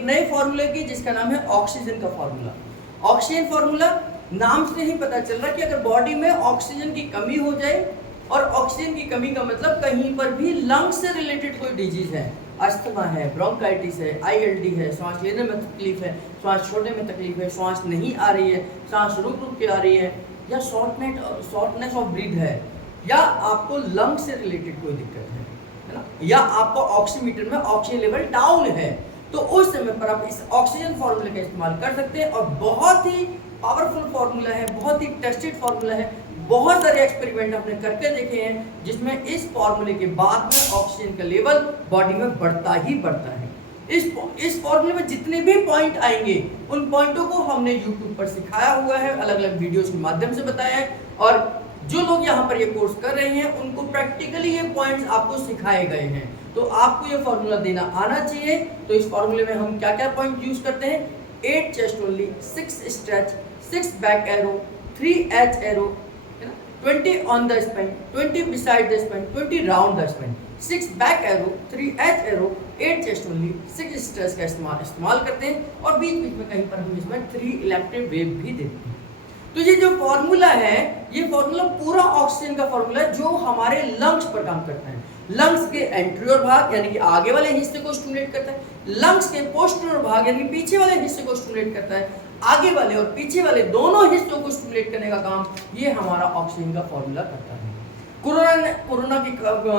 एक नए फॉर्मूले की जिसका नाम है ऑक्सीजन का फॉर्मूला। ऑक्सीजन फॉर्मूला नाम से ही पता चल रहा है कि अगर बॉडी में ऑक्सीजन की कमी हो जाए, और ऑक्सीजन की कमी का मतलब कहीं पर भी लंग्स से रिलेटेड कोई डिजीज है, अस्थमा है, ब्रोंकाइटिस है, ILD है, सांस लेने में तकलीफ है, सांस छोड़ने में तकलीफ है, सांस नहीं आ रही है, सांस रुक रुक के आ रही है, या शॉर्टनेस ऑफ ब्रीथ है, या आपको लंग्स से रिलेटेड कोई दिक्कत है ना, या आपको ऑक्सीमीटर में ऑक्सीजन लेवल डाउन है, तो उस समय पर आप इस ऑक्सीजन फॉर्मूले का इस्तेमाल कर सकते हैं। और बहुत ही पावरफुल फॉर्मूला है, बहुत ही टेस्टेड फॉर्मूला है, बहुत सारे एक्सपेरिमेंट हमने करके देखे हैं जिसमें इस फॉर्मूले के बाद में ऑक्सीजन का लेवल बॉडी में बढ़ता ही बढ़ता है। इस फॉर्मूले में जितने भी पॉइंट आएंगे उन पॉइंटों को हमने यूट्यूब पर सिखाया हुआ है, अलग अलग वीडियोस के माध्यम से बताया है, और जो लोग यहाँ पर ये कोर्स कर रहे हैं उनको प्रैक्टिकली ये पॉइंट्स आपको सिखाए गए हैं, तो आपको ये फॉर्मूला देना आना चाहिए। तो इस फॉर्मूले में हम क्या क्या पॉइंट यूज करते हैं, 8 chest only, 6 stretch, 6 back arrow, 3 H arrow, 20 on the spine, 20 beside the spine, 20 round the spine, 6 back arrow, 3 H arrow, 8 chest only, 6 stretch का इस्तेमाल करते हैं, और बीच बीच में कहीं पर हम इसमें 3 इलेक्ट्रिक वेव भी देते हैं। तो ये जो फॉर्मूला है, ये फॉर्मूला पूरा ऑक्सीजन का फॉर्मूला है जो हमारे लंग्स पर काम करता है। लंग्स के एंटीरियर भाग यानी कि आगे वाले हिस्से को स्टिमुलेट करता है, लंग्स के पोस्टीरियर भाग यानी पीछे वाले हिस्से को स्टिमुलेट करता है, आगे वाले और पीछे वाले दोनों हिस्सों को स्टिमुलेट करने का काम ये हमारा ऑक्सीजन का फॉर्मूला करता है। कोरोना के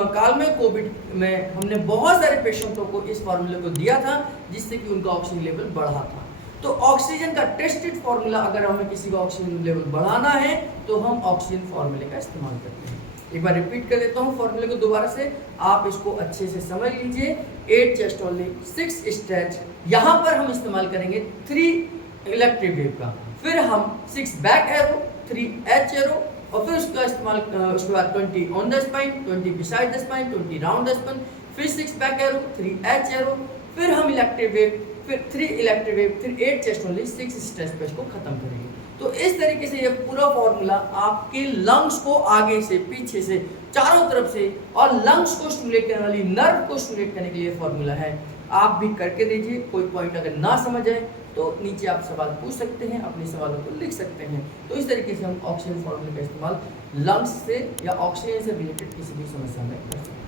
काल में, कोविड में हमने बहुत सारे पेशेंटों को इस फॉर्मूले को दिया था जिससे कि उनका ऑक्सीजन लेवल बढ़ा था। तो ऑक्सीजन का टेस्टेड फॉर्मूला, अगर हमें किसी का ऑक्सीजन लेवल बढ़ाना है तो हम ऑक्सीजन फॉर्मूले का इस्तेमाल करते हैं। एक बार रिपीट कर देता हूँ फॉर्मूले को दोबारा से, आप इसको अच्छे से समझ लीजिए। 8 चेस्ट ओनली, 6 स्ट्रेच, यहाँ पर हम इस्तेमाल करेंगे 3 इलेक्ट्रिक वेव का, फिर हम 6 बैक एरो, 3 एच एरो, और फिर उसका इस्तेमाल उसके बाद 20 on the spine, 20 beside the spine, 20 round the spine, फिर 6 बैक एरो, 3 एच एरो, फिर हम इलेक्ट्रिक वेव, फिर 3 इलेक्ट्रिक वेव, फिर 8 चेस्ट ओनली, 6 स्ट्रेच पे इसको खत्म करेंगे। तो इस तरीके से ये पूरा फॉर्मूला आपके लंग्स को आगे से, पीछे से, चारों तरफ से, और लंग्स को स्टिमुलेट करने वाली नर्व को स्टिमुलेट करने के लिए फॉर्मूला है। आप भी करके दीजिए। कोई पॉइंट अगर ना समझ आए तो नीचे आप सवाल पूछ सकते हैं, अपने सवालों को लिख सकते हैं। तो इस तरीके से हम ऑक्सीजन फॉर्मूले का इस्तेमाल लंग्स से या ऑक्सीजन से रिलेटेड किसी भी समस्या में कर सकते हैं।